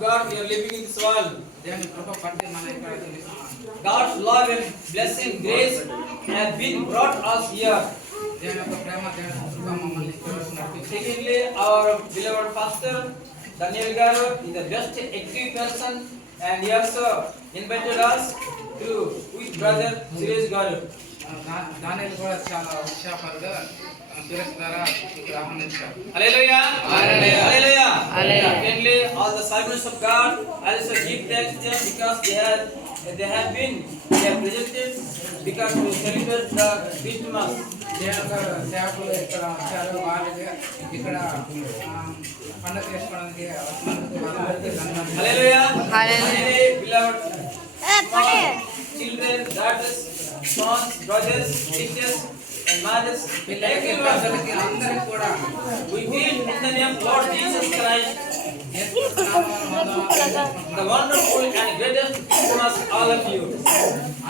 God we are living in this world. God's love and blessing, grace have been brought us here. Secondly, our beloved pastor Daniel Garu is the best active person and he also invited us to with brother Suresh Garu. దానిలో కూడా చాలా ఉత్సాహపరుగా సురేష్ ద్వారా ఇక్కడ ఆహ్వానించారు. Hallelujah. Hallelujah. Hallelujah. Secondly, all the servants of God, I also give thanks to them because they have presented because to celebrate the Christmas. సేవకులు ఇక్కడ వచ్చారు, వారికి ఇక్కడ పండుగ చేసుకోవడానికి Hallelujah. Hallelujah. Beloved children, daughters, sons, brothers, sisters, and mothers, అందరికీ కూడా we greet in the name of Lord Jesus Christ, the wonderful and greatest Christmas, all of you.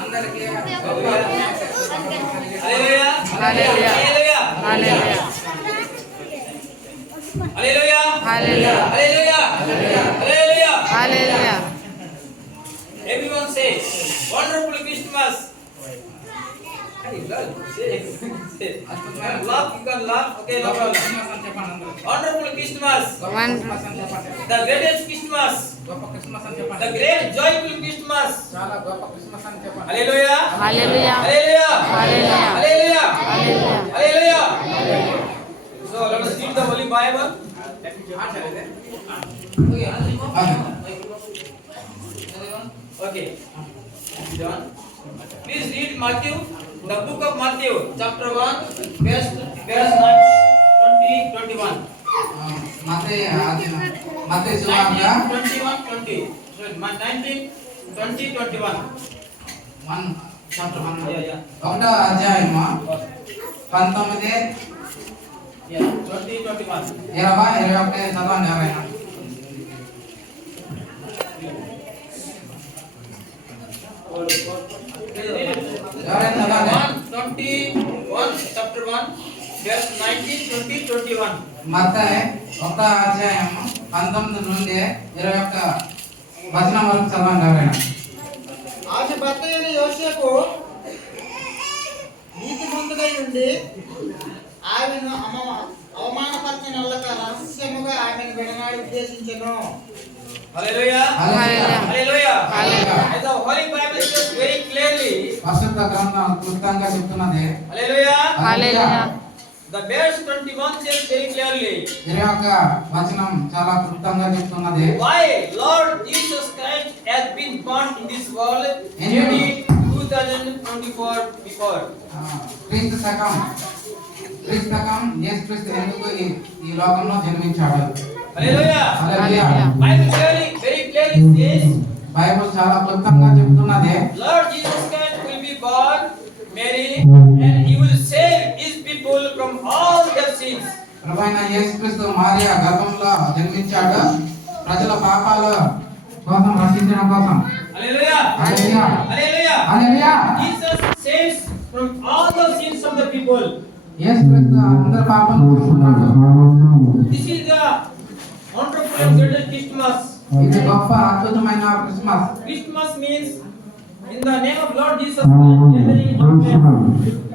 అందరికీ Hallelujah. Hallelujah. Hallelujah. Hallelujah. Hallelujah. Hallelujah. Hallelujah. Hallelujah. Hallelujah. Hallelujah. Everyone say, wonderful Christmas. Hey, say. Laugh, you can laugh. Okay, no problem. Wonderful Christmas. The greatest Christmas. The great joyful Christmas. Hallelujah. Hallelujah. Hallelujah. Hallelujah. Hallelujah. Hallelujah. Hallelujah. So let us read the Holy Bible. Okay. John. Please read Matthew, the book of Matthew, chapter 1, verse 20-21. మత్తయి సువార్త 19-20. Sorry, 19-20-21. 1 చాప్టర్ 1 Yeah. ఒకటో అధ్యాయము 19 Yeah, 20-21. 20-21 చదవండి ఎవరైనా. ఎవరైనా చదవండి. 121, chapter 1, verse 19-20-21. మత్తయి ఒకటో అధ్యాయము 19 నుండి 21 వచనం వరకు చదవండి ఎవరైనా. ఆమె భర్త అయిన యోసేపు నీతిమంతుడై ఉండి ఆమెను అవమానపరిచిన రహస్యముగా ఆమెను విడనాడి ఉద్దేశించెను. Hallelujah. Hallelujah. Hallelujah. Hallelujah. As the Holy Bible says very clearly. పరిశుద్ధ గ్రంథం క్లుప్తంగా చెప్తున్నది. Hallelujah. Hallelujah. The verse 21 says very clearly. 21 వచనం చాలా క్లుప్తంగా చెప్తున్నది. Why Lord Jesus Christ has been born in this world AD 2024 before. క్రీస్తు శకం యేసుక్రీస్తు ఎందుకు ఈ లోకంలో జన్మించాడు. Hallelujah. హల్లెలూయా. Bible very clearly says Bible చాలా క్లుప్తంగా చెప్తున్నది. Lord Jesus Christ will be born Mary and he will save his people from all their sins. ప్రభువైన యేసుక్రీస్తు మరియా గర్భంలో జన్మించాడు ప్రజల పాపాల కోసం రక్షించడం కోసం. Hallelujah. హల్లెలూయా. Hallelujah. హల్లెలూయా. Jesus saves from all the sins of the people. యేసుక్రీస్తు అందరి పాపాలను తీసుకున్నాడు. This is the wonderful and greatest Christmas. ఇది గొప్ప అద్భుతమైన Christmas. Christmas means in the name of Lord Jesus Christ gathering together.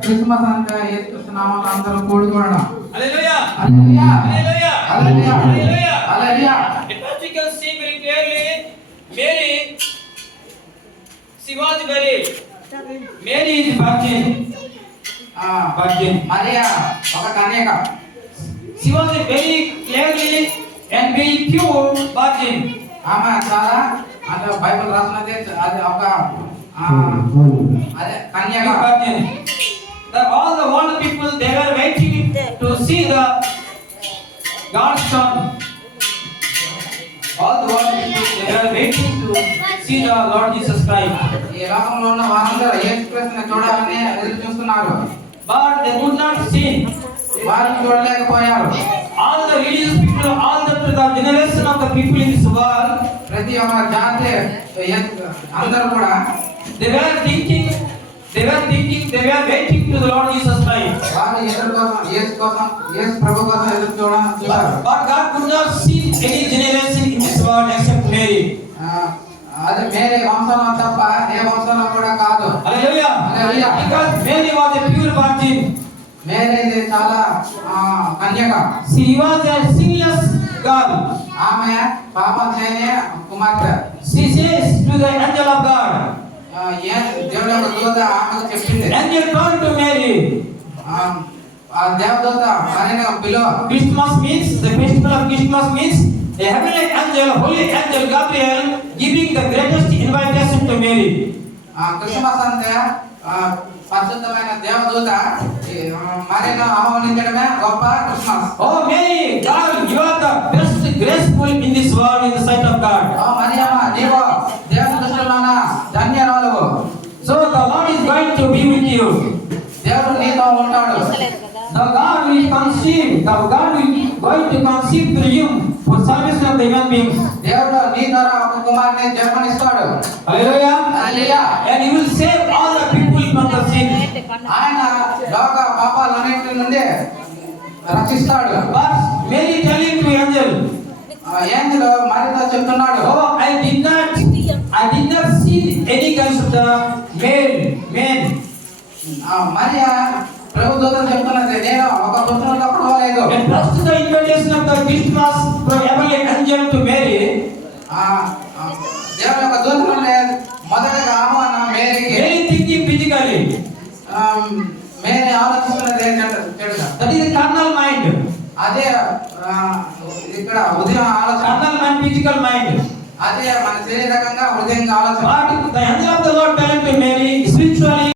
Christmas అంటే యేసుక్రీస్తు నామములో అందరూ కూడుకోవడం. Hallelujah. హల్లెలూయా. Hallelujah. హల్లెలూయా. Hallelujah. హల్లెలూయా. The passage can see very clearly Mary, she was very Mary is virgin. Virgin. Mariya ఒక కన్యక. She was a very clearly and very pure virgin. ఆమె చాలా అంటే బైబిల్ రాసినది అది ఒక అదే కన్యక. Virgin. All the world people they were waiting to see the God's son. All the world people they were waiting to see the Lord Jesus Christ. ఈ లోకంలో ఉన్న వారందరూ యేసుక్రీస్తుని చూడాలని ఎదురు చూస్తున్నారు. But they could not see. వారిని చూడలేకపోయారు. All the religious people, all the generation of the people in this world, ప్రతి ఒక్క జాతి అందరూ కూడా they were thinking, they were waiting to the Lord Jesus Christ. వారు ఎదురు కోసం యేసు ప్రభు కోసం ఎదురు చూడాలని చూశారు. But God could not see any generation in this world except Mary. Mary. అది మేరీ వంశంలో తప్ప ఏ వంశంలో కూడా కాదు. Hallelujah. Hallelujah. Because Mary was a pure virgin. Mary ఇది చాలా కన్యక. She was a sinless girl. ఆమె పాపం చేయని కుమార్తె. She says to the angel of God. దేవుని యొక్క దూత ఆమెకు చెప్పింది. Angel turned to Mary. ఆ దేవదూత మరిని పిలువ. Christmas means, the festival of Christmas means a heavenly angel, holy angel Gabriel giving the greatest invitation to Mary. Christmas అంటే పరిశుద్ధమైన దేవదూత మరిని ఆహ్వానించడమే గొప్ప Christmas. Oh Mary, girl, you are the best graceful in this world in the sight of God. Mariyamma నీవు దేవుని దృష్టిలోన ధన్యరాలువు. So the Lord is going to be with you. దేవుడు నీతో ఉంటాడు. The God will conceive, the God will going to conceive through you for salvation of the human beings. దేవుడు నీ ద్వారా ఒక కుమారుని జన్మనిస్తాడు. Hallelujah. హల్లెలూయా. And he will save all the people from the sin. ఆయన లోక పాపాలన్నిటి నుండి రక్షిస్తాడు. But Mary telling to angel, angel మరియతో చెప్తున్నాడు, oh, I did not see any kinds of the men. Mariya ప్రభు దూతను చెప్తున్నది, నేను ఒక పుత్రునితో పడవలేదు. And plus to the invitation of the Christmas from heavenly angel to Mary, దేవుని యొక్క దూత నుండి మొదటగా ఆహ్వానం మేరీకి. Mary thinking physically. మేరీ ఆలోచిస్తున్నది ఏంటంటే చెడుగా. That is the carnal mind. అదే ఇక్కడ ఉదయం ఆలోచన. Carnal mind, physical mind. అదే మన శరీరకంగా హృదయంగా ఆలోచన. But the angel of the Lord telling to Mary, spiritually